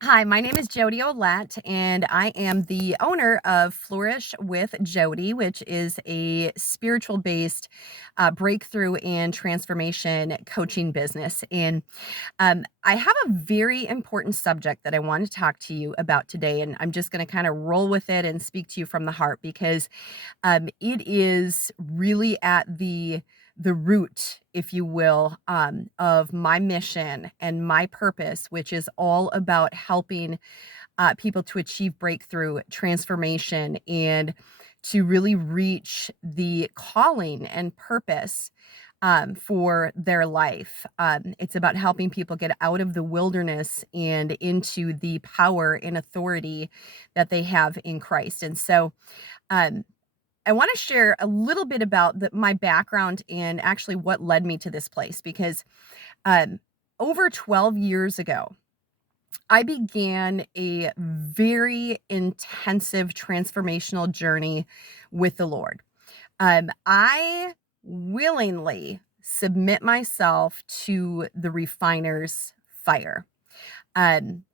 Hi, my name is Jodi and I am the owner of Flourish with Jodi, which is a spiritual based breakthrough and transformation coaching business. And I have a very important subject that I want to talk to you about today. And I'm just going to kind of roll with it and speak to you from the heart because it is really at the root, if you will, of my mission and my purpose, which is all about helping people to achieve breakthrough, transformation, and to really reach the calling and purpose for their life. It's about helping people get out of the wilderness and into the power and authority that they have in Christ. And so, um, I want to share a little bit about my background and actually what led me to this place because um, over 12 years ago, I began a very intensive transformational journey with the Lord. I willingly submit myself to the refiner's fire.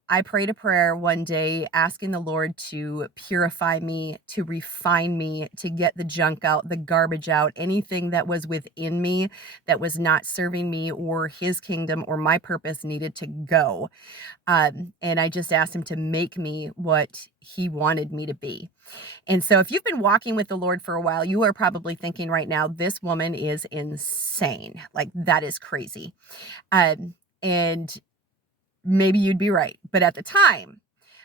I prayed a prayer one day asking the Lord to purify me, to refine me, to get the junk out, the garbage out, anything that was within me that was not serving me or his kingdom or my purpose needed to go. And I just asked him to make me what he wanted me to be. And so if you've been walking with the Lord for a while, you are probably thinking right now, this woman is insane. Like that is crazy. And maybe you'd be right. But at the time,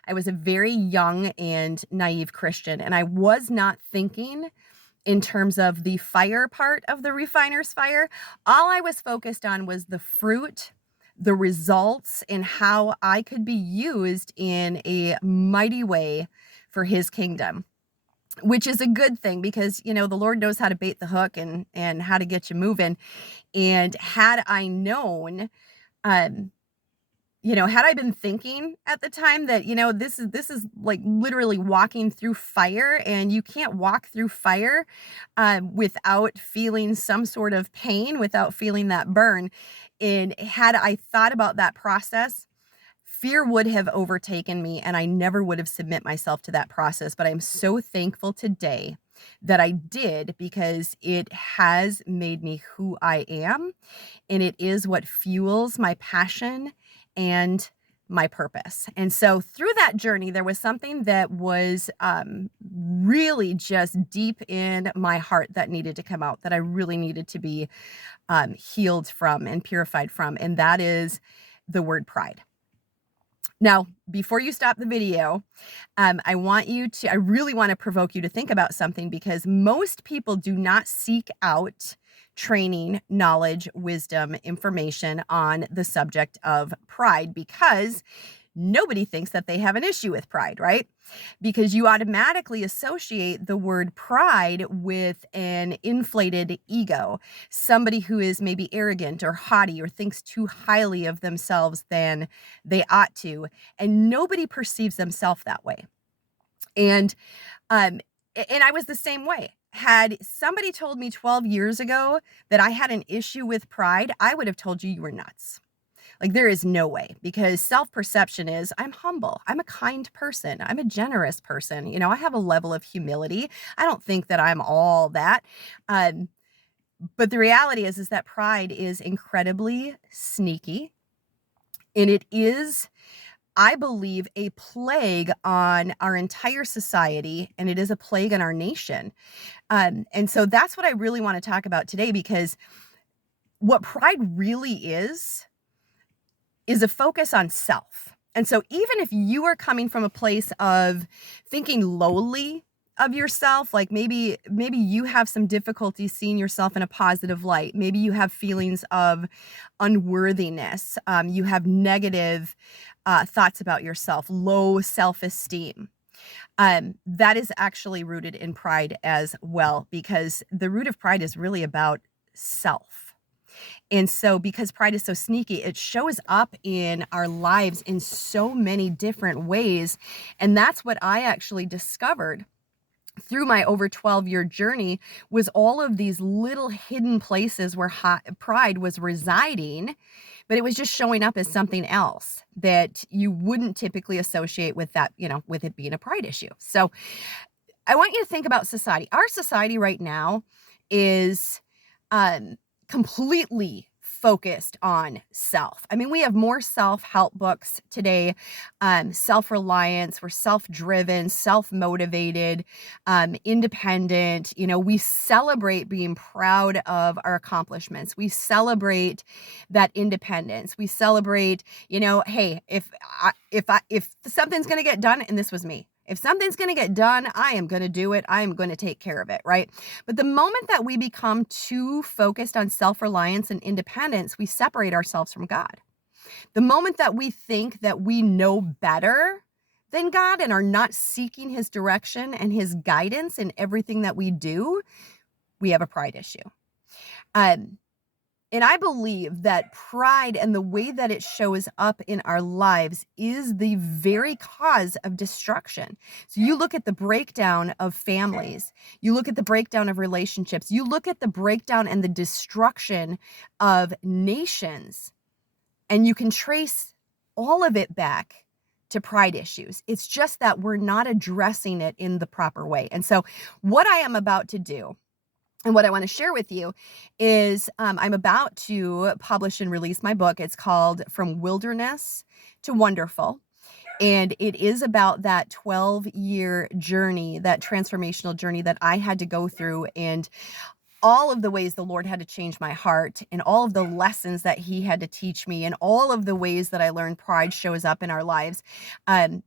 I was a very young and naive Christian, and I was not thinking in terms of the fire part of the refiner's fire. All I was focused on was the fruit, the results, and how I could be used in a mighty way for his kingdom, which is a good thing because, the Lord knows how to bait the hook and how to get you moving. And had I known, um, had I been thinking at the time that, this is like literally walking through fire, and you can't walk through fire without feeling some sort of pain, without feeling that burn. And had I thought about that process, fear would have overtaken me and I never would have submit myself to that process. But I'm so thankful today that I did because it has made me who I am, and it is what fuels my passion and my purpose. And so through that journey, there was something that was really just deep in my heart that needed to come out, that I really needed to be healed from and purified from. And that is the word pride. Now, before you stop the video, I really want to provoke you to think about something because most people do not seek out training, knowledge, wisdom, information on the subject of pride because nobody thinks that they have an issue with pride, right? Because you automatically associate the word pride with an inflated ego, somebody who is maybe arrogant or haughty or thinks too highly of themselves than they ought to. And nobody perceives themselves that way. And um and I was the same way. Had somebody told me 12 years ago that I had an issue with pride, I would have told you were nuts. Like, there is no way, because self-perception is I'm humble. I'm a kind person. I'm a generous person. I have a level of humility. I don't think that I'm all that. Um, but the reality is that pride is incredibly sneaky, and it is, I believe, a plague on our entire society, and it is a plague on our nation. And so that's what I really want to talk about today, because what pride really is a focus on self. And so even if you are coming from a place of thinking lowly of yourself, like maybe you have some difficulty seeing yourself in a positive light. Maybe you have feelings of unworthiness. You have negative thoughts about yourself, low self-esteem. That is actually rooted in pride as well, because the root of pride is really about self. And so because pride is so sneaky, it shows up in our lives in so many different ways. And that's what I actually discovered through my over 12-year journey was all of these little hidden places where pride was residing, but it was just showing up as something else that you wouldn't typically associate with that, with it being a pride issue. So I want you to think about society. Our society right now is um, completely focused on self. I mean, we have more self-help books today, self-reliance, we're self-driven, self-motivated, independent. We celebrate being proud of our accomplishments. We celebrate that independence. We celebrate, hey, if something's going to get done, and this was me, if something's going to get done, I am going to do it. I am going to take care of it, right? But the moment that we become too focused on self-reliance and independence, we separate ourselves from God. The moment that we think that we know better than God and are not seeking his direction and his guidance in everything that we do, we have a pride issue. And I believe that pride and the way that it shows up in our lives is the very cause of destruction. So you look at the breakdown of families, you look at the breakdown of relationships, you look at the breakdown and the destruction of nations, and you can trace all of it back to pride issues. It's just that we're not addressing it in the proper way. And so what I am about to do, and what I want to share with you is I'm about to publish and release my book. It's called From Wilderness to Wonderful. And it is about that 12-year journey, that transformational journey that I had to go through, and all of the ways the Lord had to change my heart, and all of the lessons that he had to teach me, and all of the ways that I learned pride shows up in our lives.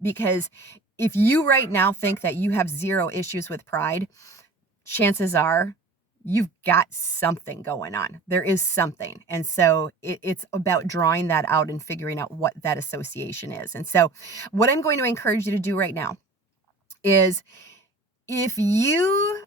Because if you right now think that you have zero issues with pride, chances are you've got something going on. There is something. And so it's about drawing that out and figuring out what that association is. And so what I'm going to encourage you to do right now is, if you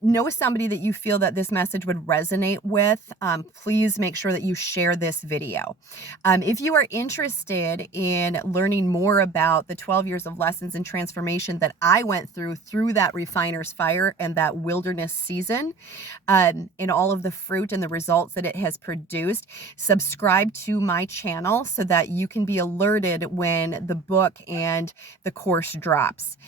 know somebody that you feel that this message would resonate with, please make sure that you share this video. If you are interested in learning more about the 12 years of lessons and transformation that I went through that refiner's fire and that wilderness season, and all of the fruit and the results that it has produced, subscribe to my channel so that you can be alerted when the book and the course drops.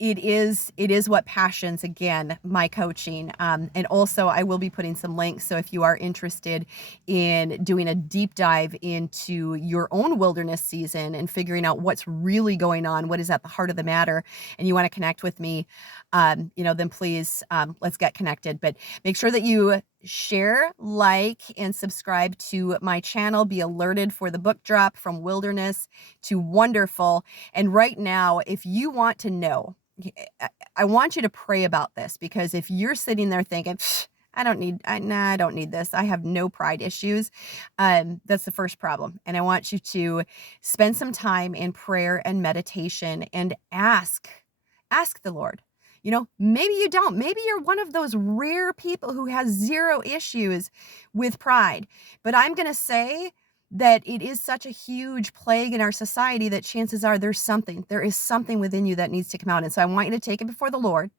It is what passions, again, my coaching. And also I will be putting some links. So if you are interested in doing a deep dive into your own wilderness season and figuring out what's really going on, what is at the heart of the matter, and you want to connect with me, then please, let's get connected. But make sure that you share, like, and subscribe to my channel. Be alerted for the book drop, From Wilderness to Wonderful. And right now, if you want to know, I want you to pray about this, because if you're sitting there thinking, I don't need this, I have no pride issues, that's the first problem. And I want you to spend some time in prayer and meditation and ask the Lord. Maybe you don't. Maybe you're one of those rare people who has zero issues with pride. But I'm going to say that it is such a huge plague in our society that chances are there is something within you that needs to come out. And so I want you to take it before the Lord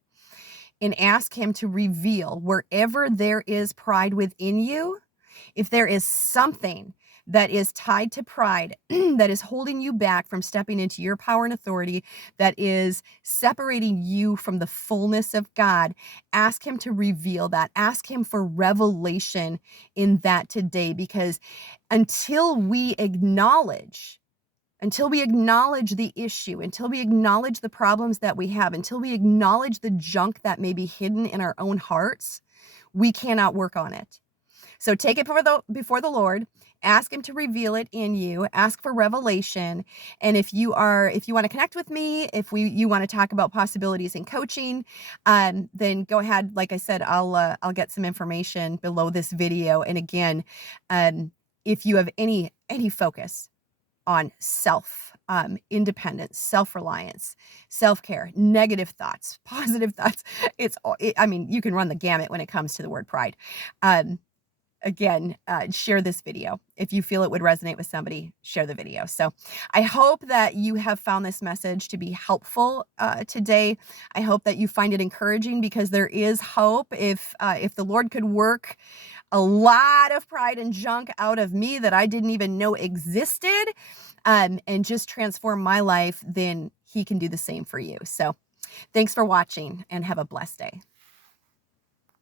and ask him to reveal wherever there is pride within you. If there is something that is tied to pride that is holding you back from stepping into your power and authority, that is separating you from the fullness of God, ask him to reveal that. Ask him for revelation in that today, because until we acknowledge the issue, until we acknowledge the problems that we have, until we acknowledge the junk that may be hidden in our own hearts, we cannot work on it. So take it before the Lord, ask him to reveal it in you, ask for revelation. And if you want to connect with me, if you want to talk about possibilities in coaching, then go ahead. Like I said, I'll get some information below this video. And again, if you have any focus on independence, self-reliance, self-care, negative thoughts, positive thoughts, you can run the gamut when it comes to the word pride. again, share this video. If you feel it would resonate with somebody, share the video. So I hope that you have found this message to be helpful today. I hope that you find it encouraging, because there is hope. If the Lord could work a lot of pride and junk out of me that I didn't even know existed, and just transform my life, then he can do the same for you. So thanks for watching, and have a blessed day.